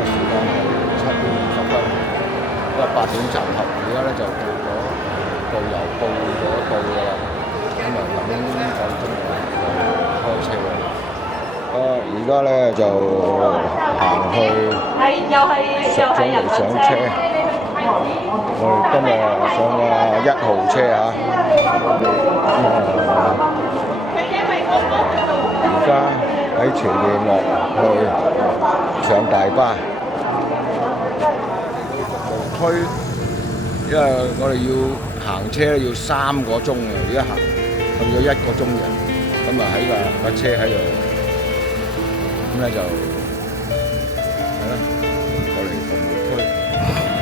個時間係7點20分，因為8點集合，而家咧就到咗導遊報咗到㗎啦，咁啊等夠鐘開車喎。而家咧就行去石井圍上車，我哋今日上嘅1號車啊。而家喺前面落去上大巴，區，因為我哋要行車要3個鐘嘅，而家行去咗1個鐘嘅，咁啊喺架車喺度，咁咧就係啦，過嚟服務區，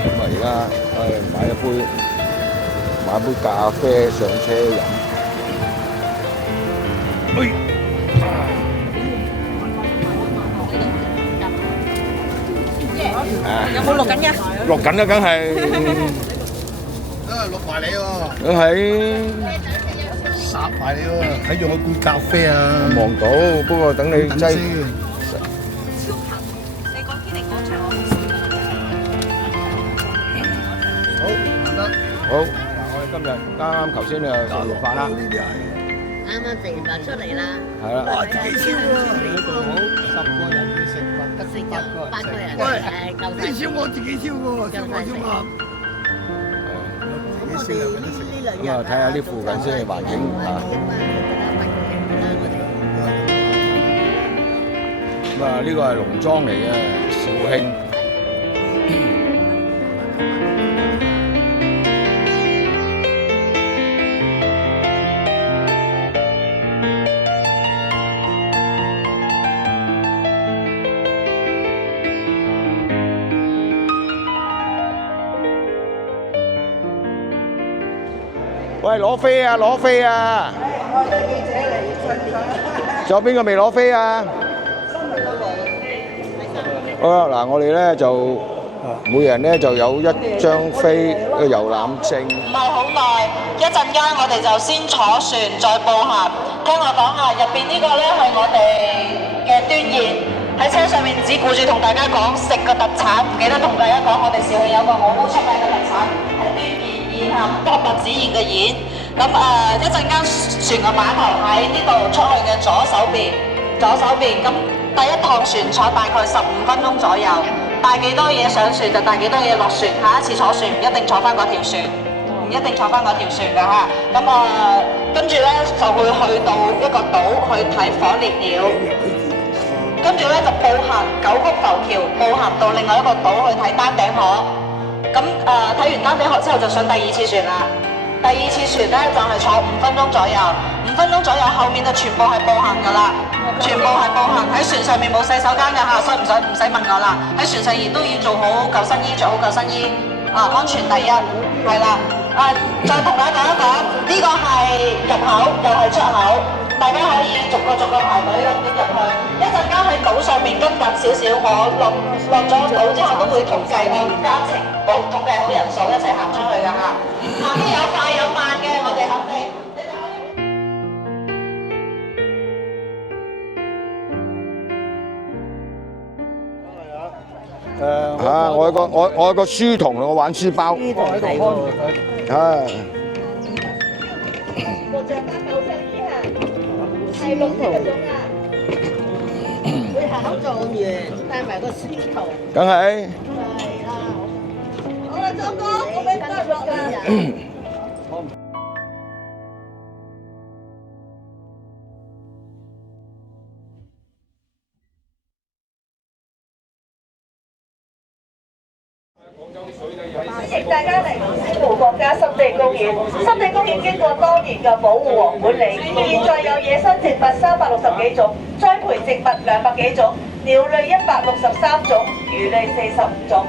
咁啊而家買杯咖啡上車飲。有冇錄緊嘅？錄緊啦，梗係。錄埋你喎。梗係。殺埋你喎！睇住我杯咖啡啊！望到，不過等你擠。超近，你講天寧廣場我冇試過。好，嗱，我哋今日啱頭先就食完飯啦。啱啱食完飯出嚟啦。係啦。哇！幾超喎！10個人去食飯，得8個人。喂，你超我自己超喎，超我超啊！我哋呢兩日咁啊，睇下呢附近先嘅環境嚇。咁啊，呢個係農莊嚟嘅，肇慶。喂，攞飛啊！攞飛啊！仲有邊個未攞飛啊？好啦，嗱，我哋咧就每人咧就有1張飛嘅遊覽證。唔係好耐，一陣間我哋就先坐船再步行。聽我講下，入邊呢個咧係我哋嘅端硯。喺車上面只顧住同大家講食個特產，唔記得同大家講我哋肇慶有個好出名嘅特產係端硯燕餡博物子然嘅燕。咁一陣間船個碼頭喺呢度出去嘅左手邊。咁第一趟船坐大概15分鐘左右，帶幾多嘢上船就帶幾多嘢落船。下一次坐船唔一定坐翻嗰條船，㗎嚇。咁跟住咧就會去到一個島去睇火烈鳥，跟住咧就步行九曲浮橋，步行到另外一個島去睇丹頂河。咁睇完丹頂河之後就上第2次船啦。第2次船咧就係坐5分鐘左右，5分鐘左右後面就全部係步行㗎啦，全部係步行。喺船上面冇洗手間㗎嚇，所以唔使問我啦。喺船上亦都要做好救生衣，着好救生衣，安全第一，係啦。再同大家講一講，呢個係入口又係出口，大家可以逐個排隊咁入去。一陣間喺島上面跟緊少少，我落咗島之後都會統計個家程，統計好人數一齊行出去㗎嚇。下邊有快有慢嘅，我哋肯定。我有個書童，我玩書包。書童喺度。個著翻救生衣嚇，係綠色嗰種啊。會考狀元，帶埋個書童。梗係。係啦。好啦，莊哥，我俾翻落啦。歡迎大家嚟到西湖國家濕地公園。濕地公園經過多年嘅保護和管理，現在有野生植物360幾種，栽培植物200幾種，鳥類163種，魚類45種。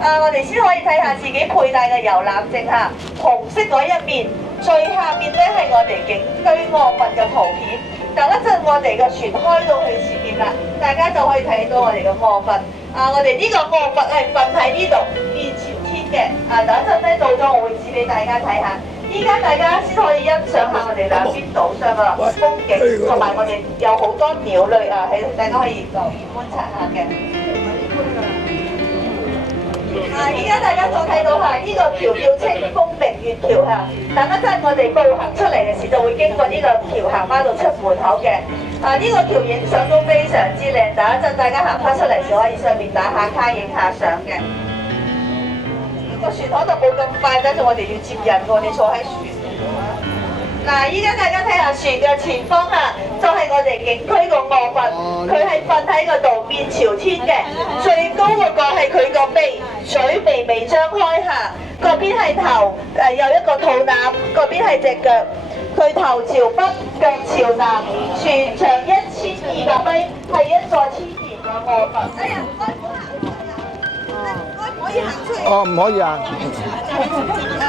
我哋先可以睇下自己佩戴嘅遊覽證嚇，紅色嗰一面，最下面咧係我哋景區惡物嘅圖片。等一陣我哋嘅船開到去前面啦，大家就可以睇到我哋嘅惡物。我哋呢個惡物係瞓喺呢度，面朝天嘅。等一陣咧到咗，我會指俾大家睇下。依家大家先可以欣賞下我哋兩邊島上嘅風景，同埋我哋有好多鳥類喺，大家可以留意觀察下嘅。依家大家所睇到係呢個橋叫清風明月橋嚇，等一陣我哋步行出嚟嘅時就會經過呢個橋行返到出門口嘅。呢個橋影相都非常之靚，等一陣大家行返出嚟就可以上面打下卡影下相嘅。個船可能冇咁快，等陣我哋要接人喎，你坐喺船。嗱，依家大家睇下船嘅前方嚇，就係我哋景區個臥佛，佢係瞓喺個度面朝天嘅，最高嗰個係佢個鼻，嘴鼻未張開嚇，嗰邊係頭，有一個肚腩，嗰邊係隻腳，佢頭朝北，腳朝南，全長1200米，係一座天然嘅臥佛。哎呀，唔該，唔好行出嚟，唔可以行出嚟。哦，唔可以啊。係。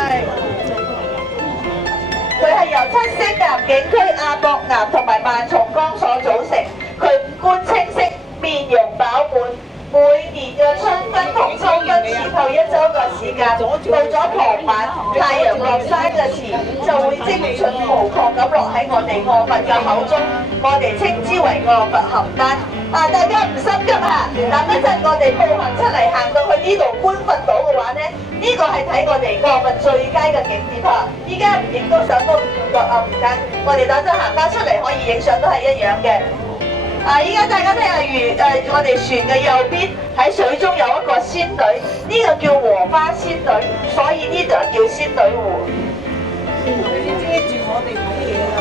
佢係由七色岩景區亞博岩同埋萬松崗所組成，佢五官清晰，面容飽滿。每年嘅春分同秋分前後一週嘅時間，到咗傍晚太陽落山嘅時，就會精準無確咁落喺我哋臥佛嘅口中，我哋稱之為臥佛含丹。大家唔心急啊！等一陣我哋步行出嚟，行到去呢度觀佛島嘅話呢，呢個係睇我哋臥佛最佳嘅景點啊！依家唔影到相都唔覺啊，唔緊，我哋等陣行翻出嚟可以影相都係一樣嘅。依家大家睇下我哋船嘅右邊喺水中有一個仙女，呢個叫荷花仙女，所以呢度叫仙女湖。先遮住我哋睇嘢啦，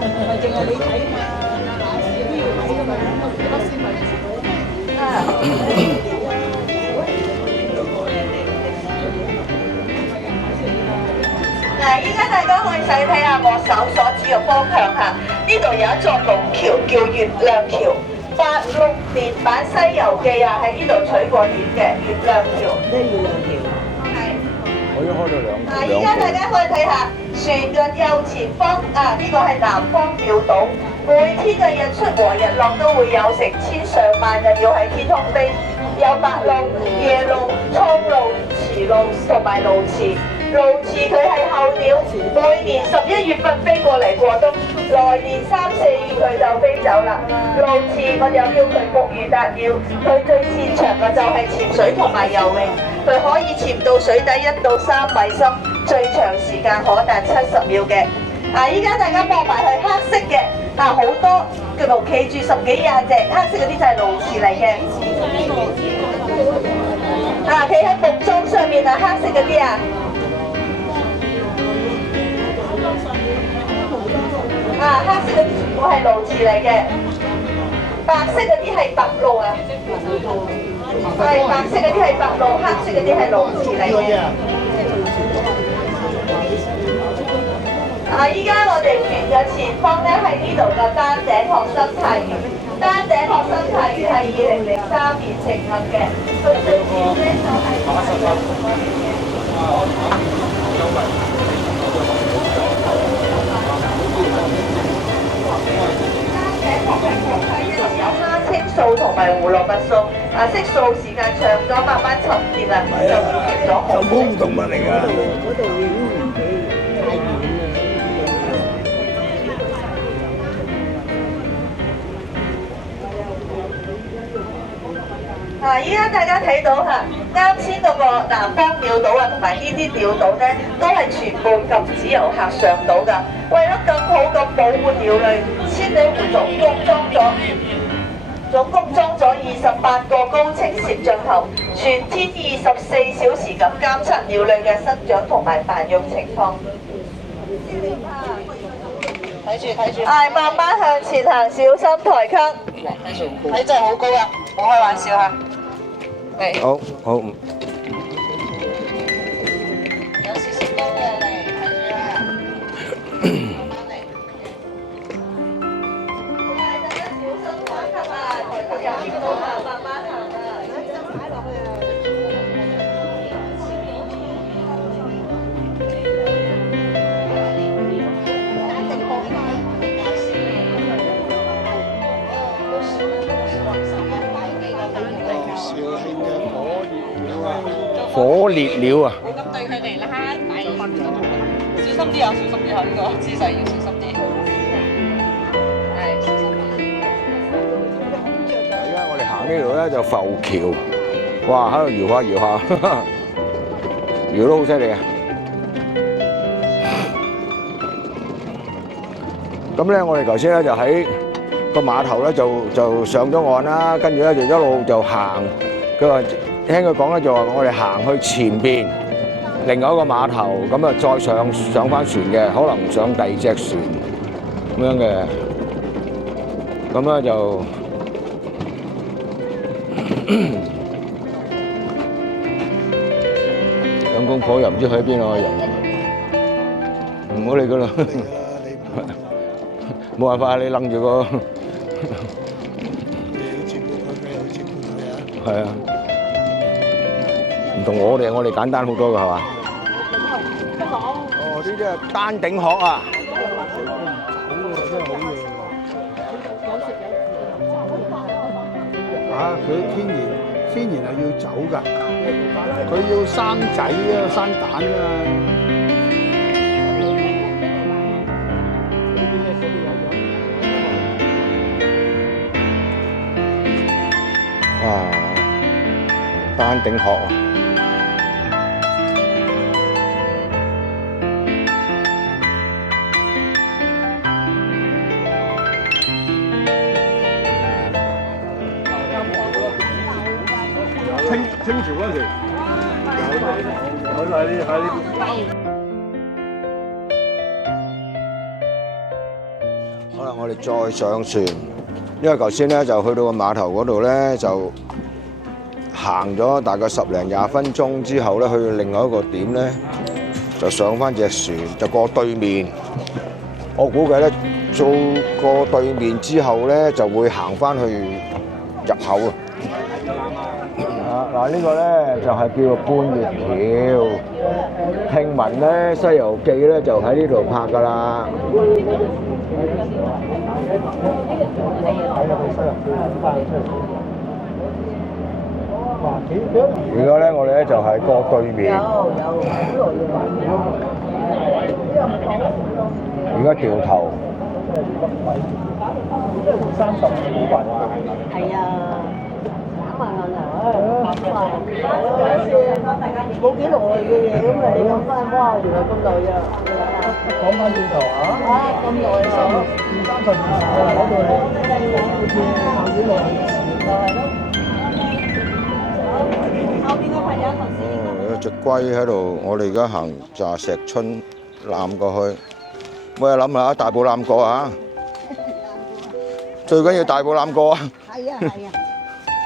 唔係淨係你睇嘛，你都要睇㗎嘛，幾多仙女？依家大家可以睇下我手所指嘅方向嚇，呢度有一座龍橋叫月亮橋，86年版《西遊記》啊喺呢度取過景嘅月亮橋。咩月亮橋？係。我已經開咗兩。依家大家可以睇下船嘅右前方呢個係南方廟島，每天嘅日出和日落都會有成千上萬嘅鳥喺天空飛，有白鷺、夜鷺、蒼鷺、池鷺同埋鸕鶿。鸕鶿佢係候鳥，每年11月份飛過嚟過冬，來年3、4月佢就飛走啦。鸕鶿我又叫佢木魚達鳥，佢最擅長嘅就係潛水同埋游泳，佢可以潛到水底1到3米深，最長時間可達70秒嘅。依家大家望埋去黑色嘅，好多嘅鸕企住10幾20隻，黑色嗰啲就係鸕鶿嚟嘅。企喺木樁上面黑色嗰啲黑色嗰啲全部係鸕鶿嚟嘅，白色嗰啲係白鷺啊，係白色嗰啲係白鷺，黑色嗰啲係鸕鶿嚟嘅。依家我哋船嘅前方咧係呢度嘅丹頂鶴生態園，丹頂鶴生態園係2003年成立嘅，佢最主要咧就係有蝦青素同埋胡蘿蔔素，色素時間長咗慢慢沉澱啦，就變成咗紅色。冇動物嚟㗎。嗰度影唔到，太遠啦。依家大家睇到啱先嗰個南方鳥島同埋呢啲鳥島咧，都係全部禁止遊客上島㗎。為咗更好咁保護鳥類，千里湖總共裝咗28個高清攝像頭，全天24小時咁監測鳥類嘅生長同埋繁育情況。睇住，慢慢向前行，小心抬級。睇真係好高啊！冇開玩笑嚇。好。有少少高嘅嚟，睇住啦。慢慢嚟。大家小心抬級啊！抬級有啲高啊，慢慢行啊。擺落去啊！火烈鳥啊！冇咁對佢哋啦，大小心啲啊！小心啲啊！呢個姿勢要小心啲。係，小心啲。而家我哋行呢度咧就浮橋，哇！喺度搖下搖下，搖得好犀利啊！咁咧，我哋頭先咧就喺個碼頭咧就上咗岸啦，跟住咧就一路就行。佢話聽佢講咧就話我哋行去前邊另外一個碼頭，咁啊再上翻船嘅，可能上第二隻船咁樣嘅。咁咧就兩公婆又唔知去邊咯，又唔好理佢啦。冇辦法，你楞住個，係啊，唔同我哋簡單好多㗎係嘛？哦，呢啲係丹頂鶴啊！啊，佢天然係要走㗎，佢要生仔啊，生蛋㗎嘛。哇！丹頂鶴啊！清朝嗰陣時有喺呢好啦，我哋再上船，因為頭先咧就去到個碼頭嗰度咧就行咗大概10零20分鐘之後咧，去到另外一個點咧就上翻隻船，就過對面。我估計咧做過對面之後咧就會行翻去入口啊！嗱，呢個咧就係叫做半月橋。聽聞咧《西遊記》咧就喺呢度拍㗎啦。而家咧，我哋咧就係過對面。而家掉頭。係啊。冇幾耐嘅嘢，咁啊你諗翻，哇！原來咁耐啊！講翻轉頭啊！咁耐啊！30年前啊，嗰度好似有幾耐以前啊，係咯。後邊嘅朋友頭先。哦，有隻龜喺度，我哋而家行炸石春攬過去。冇嘢諗下，大步攬過啊！最緊要大步攬過啊！係啊係啊，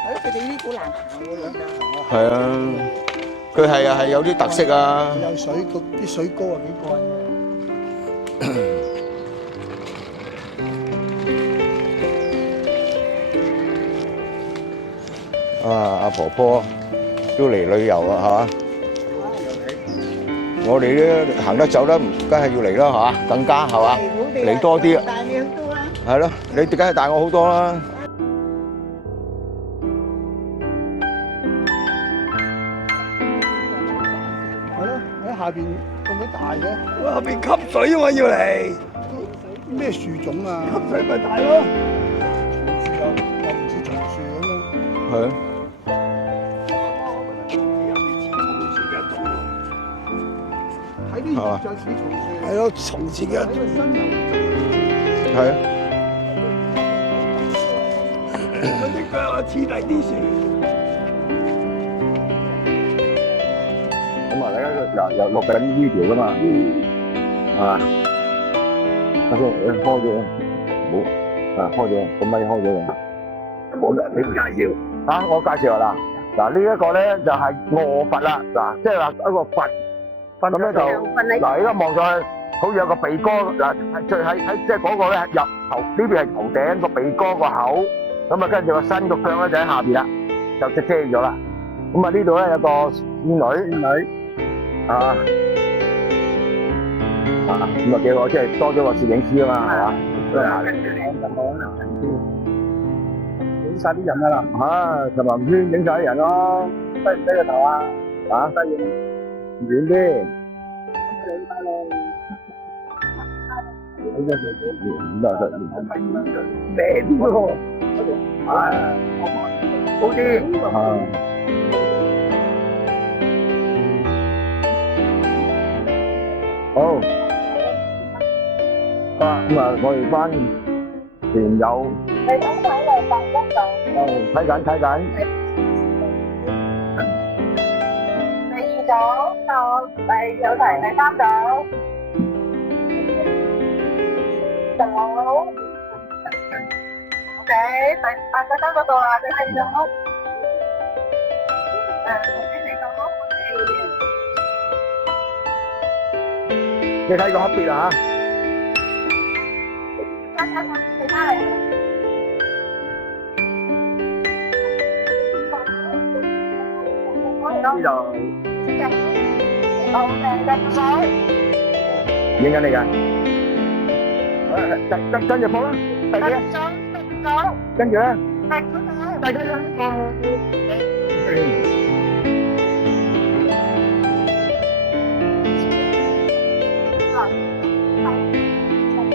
係咯，佢哋呢股難行喎。係啊，佢係啊係有啲特色啊。有水，啲水高啊幾高。啊，阿婆婆都嚟旅遊啦，係嘛？我哋咧行得走得，梗係要嚟啦，係嘛？更加係嘛？嚟多啲啊！帶你好多啦。係咯，你梗係帶我好多啦。係咯，喺下邊咁鬼大嘅，下邊吸水啊嘛要嚟。咩樹種啊？吸水咪大咯。松樹又唔似松樹咁樣。係啊。睇啲葉就似松樹。係咯，松樹嘅。睇個身又係啊。嗰隻腳啊似第啲樹。咁啊，大家又錄緊video㗎嘛，係嘛？阿叔，你開咗，冇啊，開咗，個咪開咗㗎。我你唔介紹啊？我介紹啦。嗱，呢一個咧就係臥佛啦。嗱，即係話一個佛，咁咧就嗱，而家望上去好似有個鼻哥嗱，最喺即係嗰個咧入頭呢邊係頭頂個鼻哥個口，咁啊跟住個身個腳咧就喺下邊啦，就即遮咗啦。咁啊呢度咧有個仙女。啊，咁啊幾好，即係多咗個攝影師啊嘛，係嘛？跟住你咁講啦，影晒啲人㗎啦，同埋唔知影晒啲人咯，低唔低個頭啊？啊，低影遠啲，影晒咯。呢個就咁啊，靚喎，好啲啊。好。咁啊，我哋班團友你咁睇嚟第一組，睇緊。第二組就第有題第三組，組，OK，第三個到啦，第四組，你睇個黑別啊其他嚟。呢度影緊你㗎。跟住播啦，第幾啊？跟住咧，大家就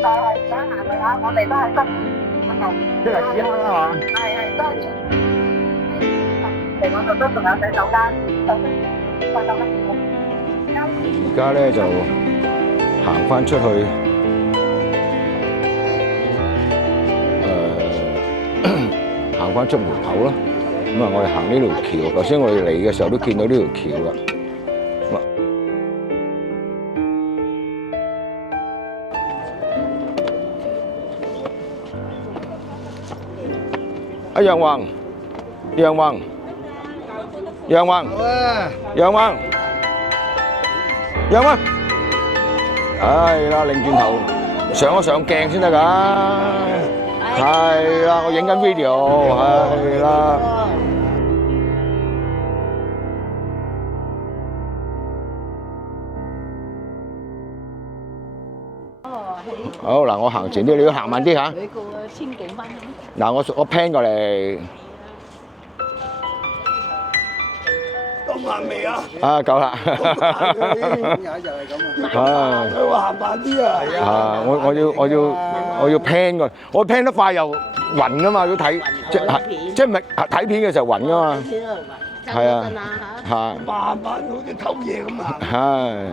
係想行嘅話，我哋都係得即係試下啦，係嘛？係都係嚟講就都仲有洗手間，而家咧就行翻出去，行翻出門口啦。咁啊，我哋行呢條橋。頭先我哋嚟嘅時候都見到呢條橋啦。啊，楊宏，係啦，擰轉頭上一上鏡先得㗎。係啦，我影緊 video，係啦。好嗱，我行前啲，你要行慢啲嚇。你個千幾蚊。嗱，我 plan 過嚟。咁慢未啊？啊，夠啦。就係咁啊！佢話行慢啲啊！係啊，我要 plan 過，我 plan 得快又暈噶嘛，要睇即係唔係睇片嘅時候暈噶嘛。係啊，嚇。慢慢好似偷嘢咁啊！係。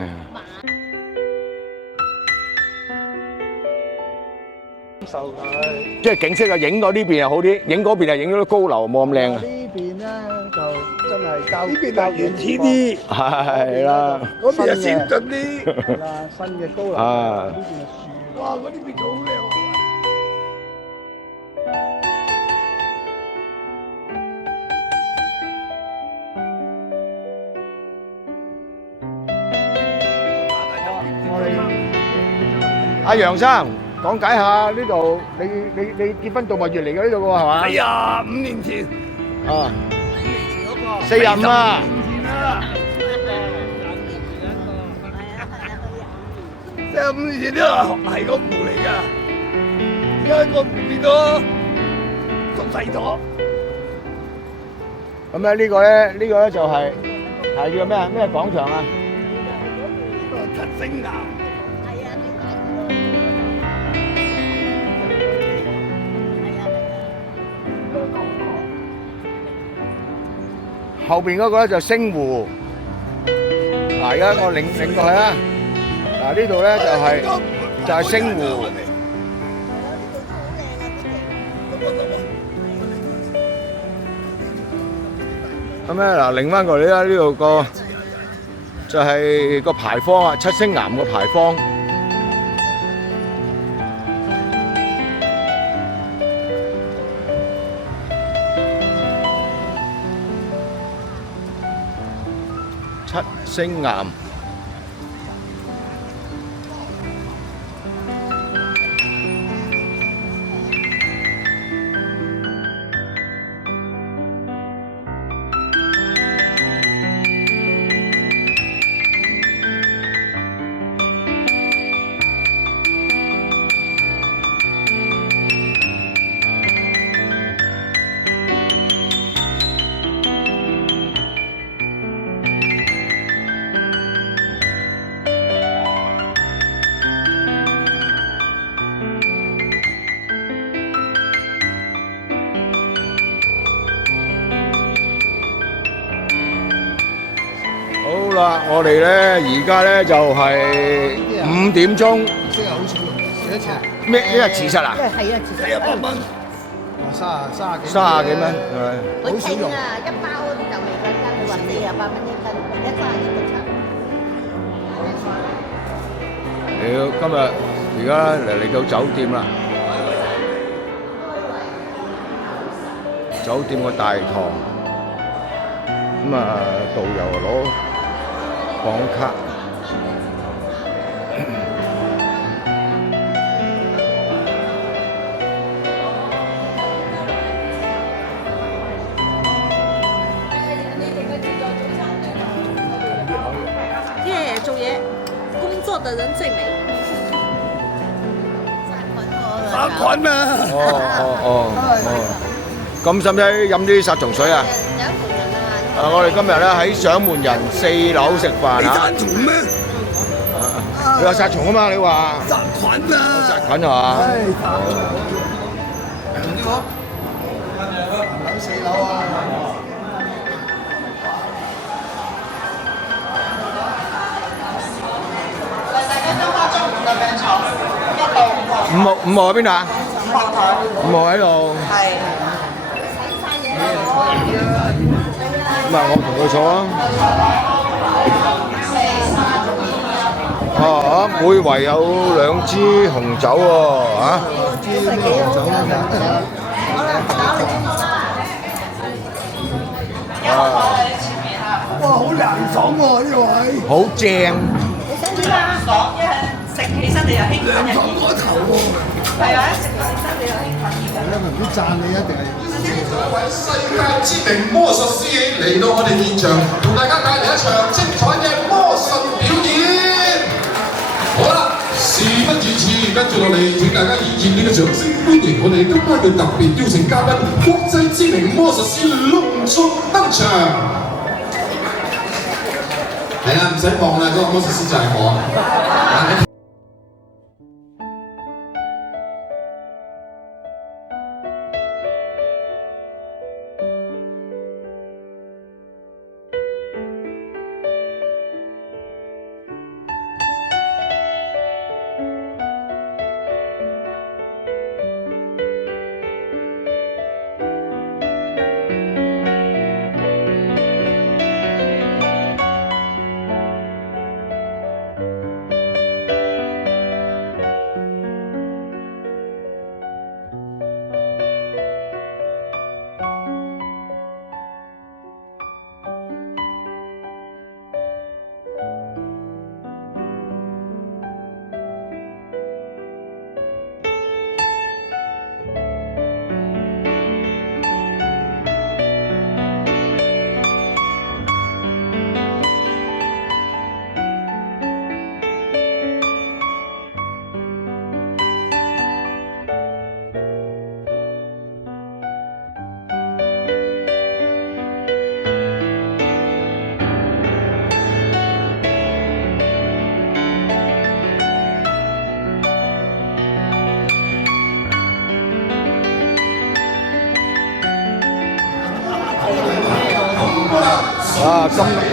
即係景色啊，影到呢邊又好啲，影嗰邊又影到啲高樓冇咁靚啊。呢邊咧就真係較呢邊就原始啲，係啦。嗰邊就先進啲。係啦，新嘅高樓。啊！呢邊係樹。哇！嗰啲邊就好靚喎。阿楊生，講解下呢度，你結婚度蜜月嚟嘅呢度嘅喎係嘛45年前。啊，45啊！45年前呢個係個湖嚟㗎，而家個湖變咗縮細咗。咁咧呢個咧就係叫咩啊？咩廣場啊？呢個七星岩。後邊嗰個咧就星湖，嗱而家我領過去啊，嗱呢度咧就係星湖，咁咧嗱領翻過嚟啦，呢度個就係個牌坊啊，七星岩個牌坊。七星岩。好啦，我哋咧而家咧就係5點鐘。即係好少用，幾多錢啊？咩？呢係磁石啊？係啊，其實100蚊。30幾。30幾蚊，係咪？佢稱啊，一包就未夠斤，佢話48蚊一斤，一30幾個差。今日而家嚟到酒店啦，酒店個大堂，咁啊導遊攞房卡。做嘢工作的人最美。殺菌啊！咁使唔使飲啲殺蟲水啊？我哋今日咧喺上門人4樓食飯嚇。殺蟲咩？你話殺蟲啊嘛？你話？殺菌啊！殺菌係嘛？呢個樓4樓啊！5號喺邊度啊？5號喺度。係。咁啊，我同佢坐啊。哦，每圍有2支紅酒喎，嚇。哇，好涼爽喎呢位。好正。爽，一係食起身你又興奮涼爽過頭喎。係啊，食起身你又興奮熱嘅。唔知讚你一定係。一位世界知名魔術師嚟到我哋現場，同大家帶嚟一場精彩嘅魔術表演。好啦，事不宜遲，跟住落嚟，請大家以熱烈嘅掌聲歡迎我哋今晚嘅特別邀請嘉賓，國際知名魔術師隆重登場。係啊，唔使望啦，嗰個魔術師就係我。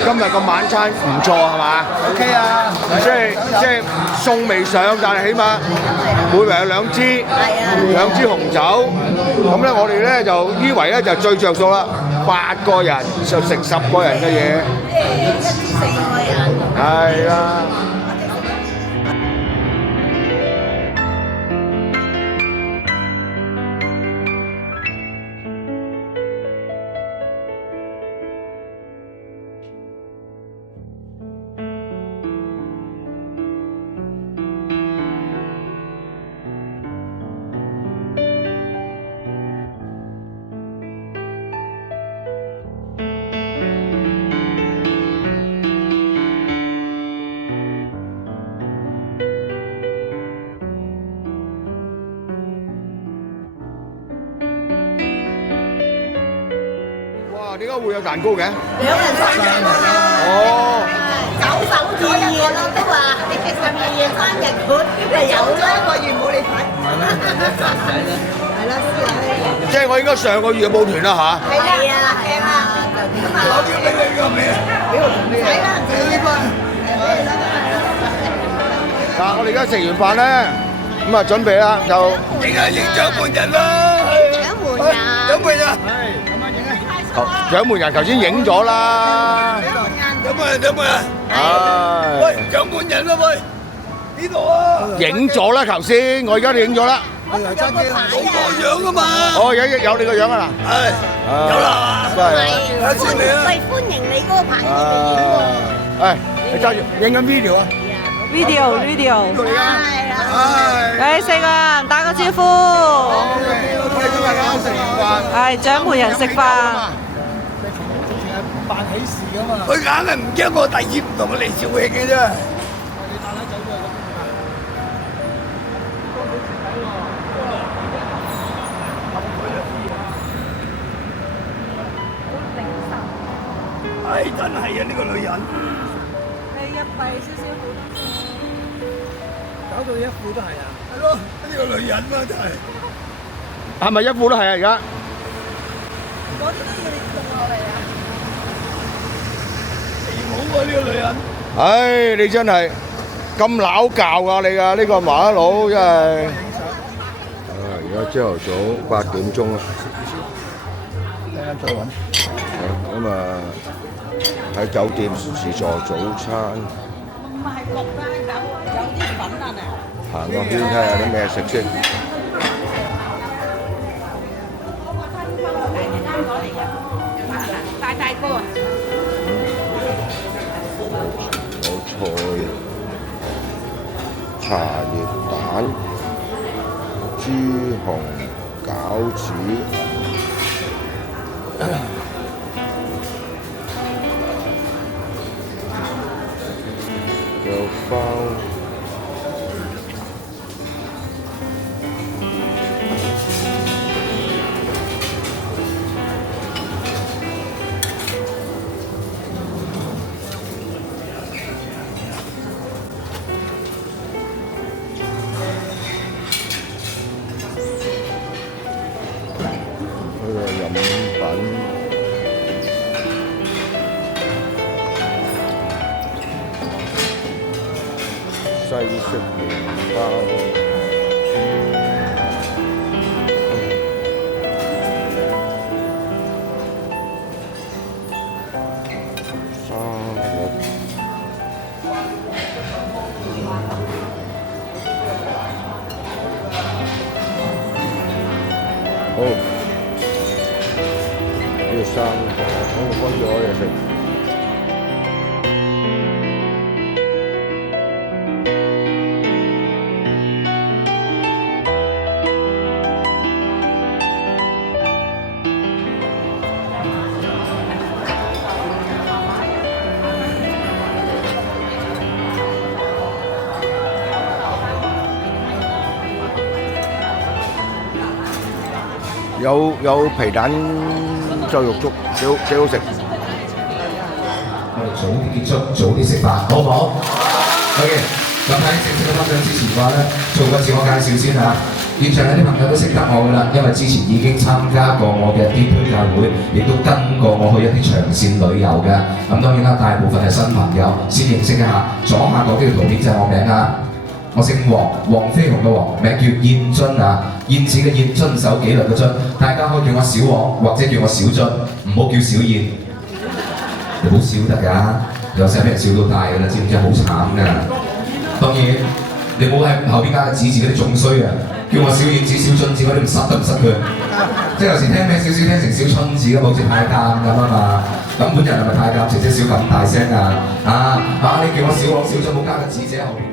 今日個晚餐唔錯係嘛 ？OK 啊，即係餸未上，但係起碼每圍有2支，2支紅酒。咁咧我哋咧就呢圍咧就最着數啦，8個人就食10個人嘅嘢。1至4個人。係啦。點解會有蛋糕嘅？2人生日哦，9手指嘢咯，都話你12月生日款，咪有啦，1個月冇你睇。係啦，師奶。即係我應該上個月冇團啦嚇。係啊，係啊，就點啊？攞啲俾你㗎咩？俾我同你啊！嗱，我哋而家食完飯咧，咁啊準備啦，就影獎門人啦！獎門人，獎門人頭先影咗啦。獎門人，喂，獎門人啦喂，呢度啊！影咗啦頭先，我而家都影咗啦。冇個樣啊嘛！哦，有你個樣啊嗱。係，有啦，歡迎你嗰個牌子未影喎。誒，你揸住影緊 video 啊 video。誒，四個人打個招呼。我哋今日啱啱食完飯。係獎門人食飯。辦喜事㗎嘛。佢硬係唔驚我第二唔同嘅嚟兆慶嘅啫。唉，真係啊！呢個女人，你一閉少少好多，搞到一副都係啊！係咯，呢個女人啊，真係。係咪一副都係啊？而家？嗰啲都要你送落嚟啊！好啊！呢個女人。唉，你真係咁撈教啊！你啊，呢個麻甩佬真係。而家朝頭早8點鐘啦。陣間再揾。咁啊喺酒店自助早餐，唔係焗啦，有啲粉啊！行個圈睇下有啲咩食先。大個啊！有菜、茶葉蛋、豬紅餃子。有包呢個飲品。西式麵包，沙律，好，呢個生果，跟住我哋食。有皮蛋瘦肉粥，幾好食。我哋早啲結束，早啲食飯，好唔好？OK，咁喺正式嘅分享之前嘅話咧，做個自我介紹先嚇。現場有啲朋友都識得我㗎啦，因為之前已經參加過我嘅啲推介會，亦都跟過我去一啲長線旅遊嘅。咁當然啦，大部分係新朋友，先認識一下。左下角呢條圖片就係我名啊。我姓黃，黃飛鴻嘅黃，名叫燕津啊，燕子嘅燕，遵守紀律嘅遵，大家可以叫我小黃或者叫我小津，唔好叫小燕。你好笑得㗎，由細俾人笑到大㗎啦，知唔知？好慘㗎。當然，你冇喺後邊加個子字嗰啲仲衰啊，叫我小燕子、小津子嗰啲唔塞得唔塞佢。即係有時聽咩少少聽成小春子咁，好似太監咁啊嘛。咁本人係咪太監？姐姐小咁大聲啊！你叫我小黃、小津，冇加個子字喺後邊。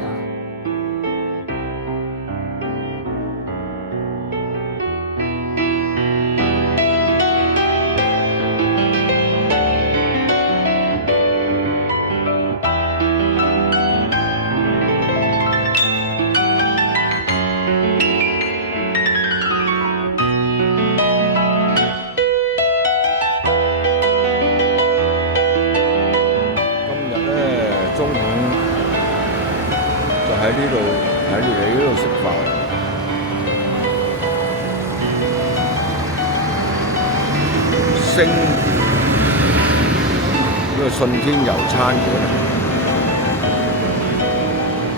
中午就喺呢度喺你呢度食飯。星魚呢個個信天遊餐館。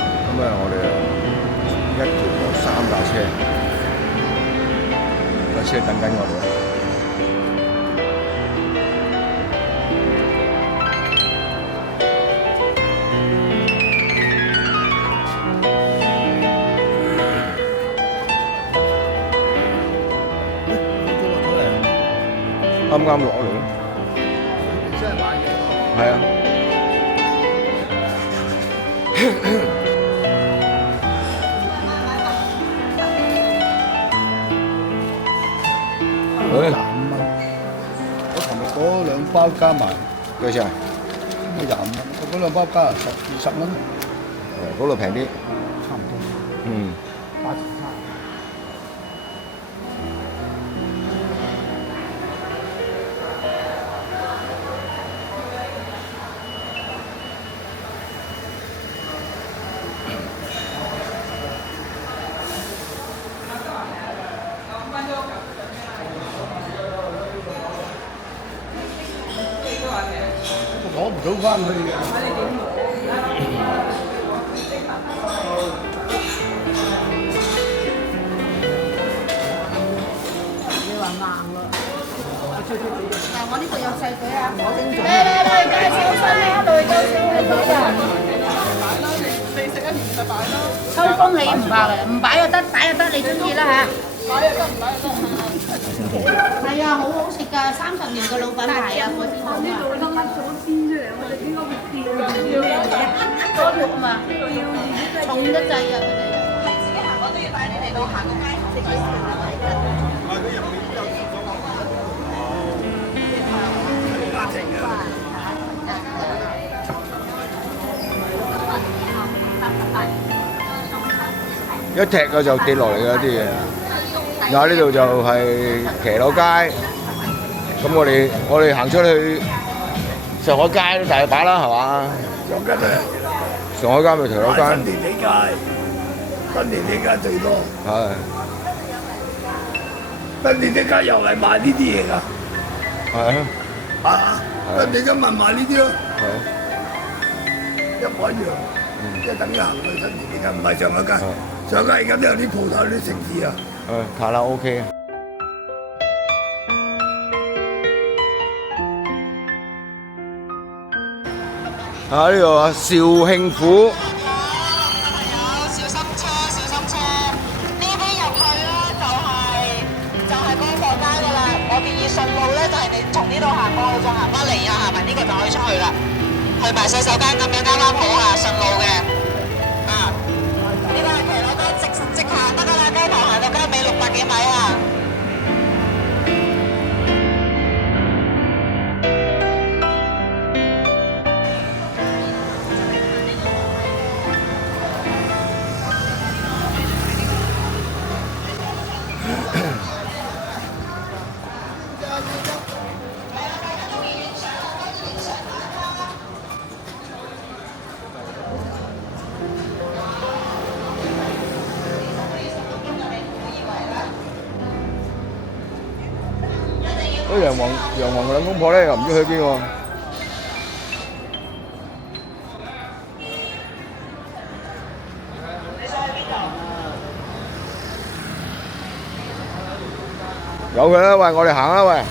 咁啊，我哋一條有3架車，架車等緊我哋。啱啱落嚟咯，真係買嘢。係啊。25蚊，我琴日嗰2包加埋幾錢啊25蚊，我嗰2包加20蚊，嗰度平啲。差唔多。嗯。80差。攞唔到翻去嘅。你話硬啦，但我呢度有細隊啊，我拎咗。嚟介紹新嘅一類到小氣隊啊！你食一年就擺咯。秋風起唔怕嘅，唔擺又得，擺又得，你中意啦嚇。擺又得，唔擺又得。係啊，好好食㗎，30年嘅老品牌啊，海鮮好啊。呢度甩咗先出嚟，我哋應該會掉多肉啊嘛，重得滯啊佢哋。你自己行我都要帶你嚟到行個街頭。一踢嘅就跌落嚟嘅啲嘢。嗱呢度就係騎樓街，咁我哋行出去上海街都大把啦，係嘛？上海街咪騎樓街。新填地街，新填地街最多。係。新填地街又係賣呢啲嘢㗎。係啊。啊！新填地街咪賣呢啲咯。係。一模一樣，即係等於行去新填地街，唔係上海街。上海而家都有啲鋪頭、啲城市啊。卡拉 OK 啊！呢度啊，肇慶府。朋友小心車，小心車。呢邊入去咧就係光復街噶啦。我建議順路咧就係你從呢度行過去，再行翻嚟啊，行埋呢個就可以出去啦。去埋洗手間咁樣啱啱好啊，順路嘅。啊，呢個係騎樓街直行得噶啦，街頭行到街尾600幾米啊。嗰洋黃兩公婆咧又唔知去邊喎。有佢啦，喂，我哋行啦，喂。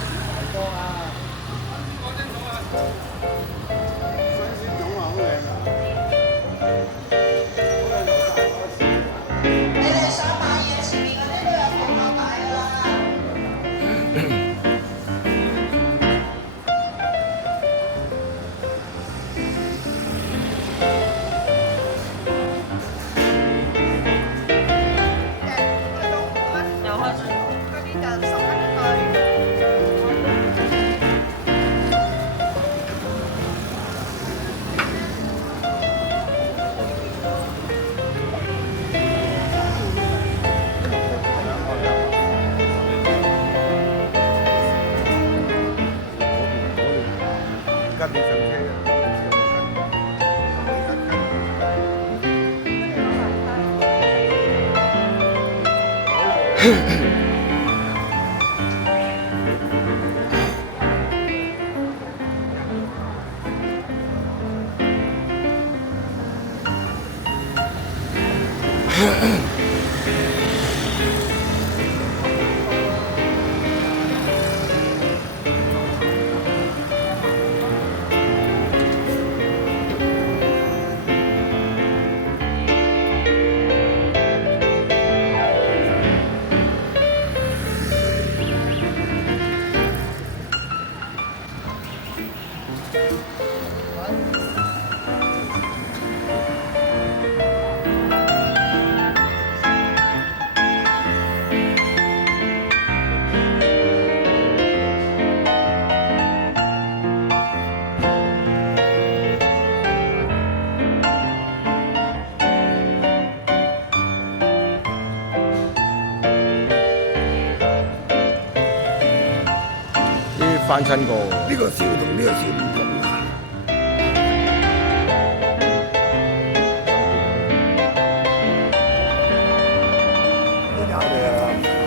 翻親過呢個笑同呢個笑唔同啊！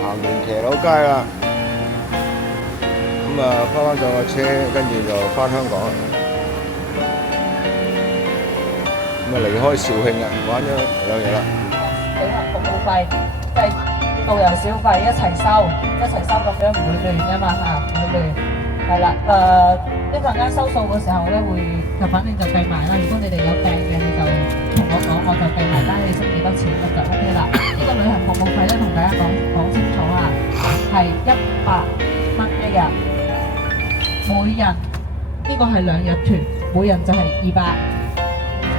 行完騎樓街啦，咁啊翻上個車，跟住就翻香港啦。咁啊離開肇慶啊，玩咗兩日啦。旅行服務費即係導遊小費一齊收咁樣唔會亂㗎嘛嚇，唔會亂。係啦，一陣間收數嘅時候咧就反正就計埋啦。如果你哋有訂嘅，你就同我講，我就計埋單，你識幾多錢咁就 OK 啦。呢個旅行服務費咧，同大家講清楚啊，係100蚊一日，每人呢個係2日團，每人就係200。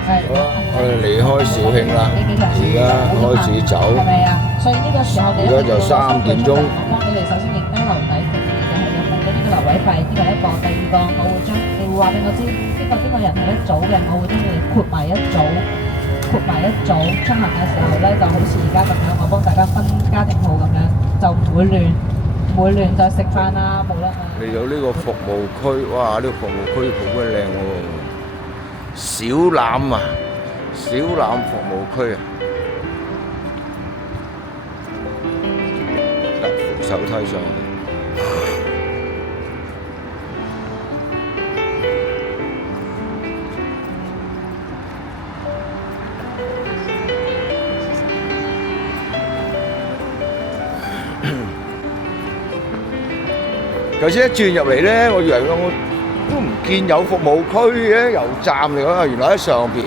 好啦，我哋離開肇慶啦，而家開始走，係咪啊？所以呢個時候你而家就3點鐘。我幫你哋首先認低留底。留位費呢個一個，第二個我會將你會話俾我知邊個人係一組嘅，我會將你哋括埋一組出行嘅時候咧，就好似而家咁樣，我幫大家分家庭號咁樣，就唔會亂就食飯啦，冇啦。嚟到呢個服務區，哇！呢個服務區好鬼靚喎，小欖啊，小欖服務區啊，搭扶手梯上去。頭先一轉入嚟咧，我以為我都唔見有服務區嘅油站嚟㗎，原來喺上邊。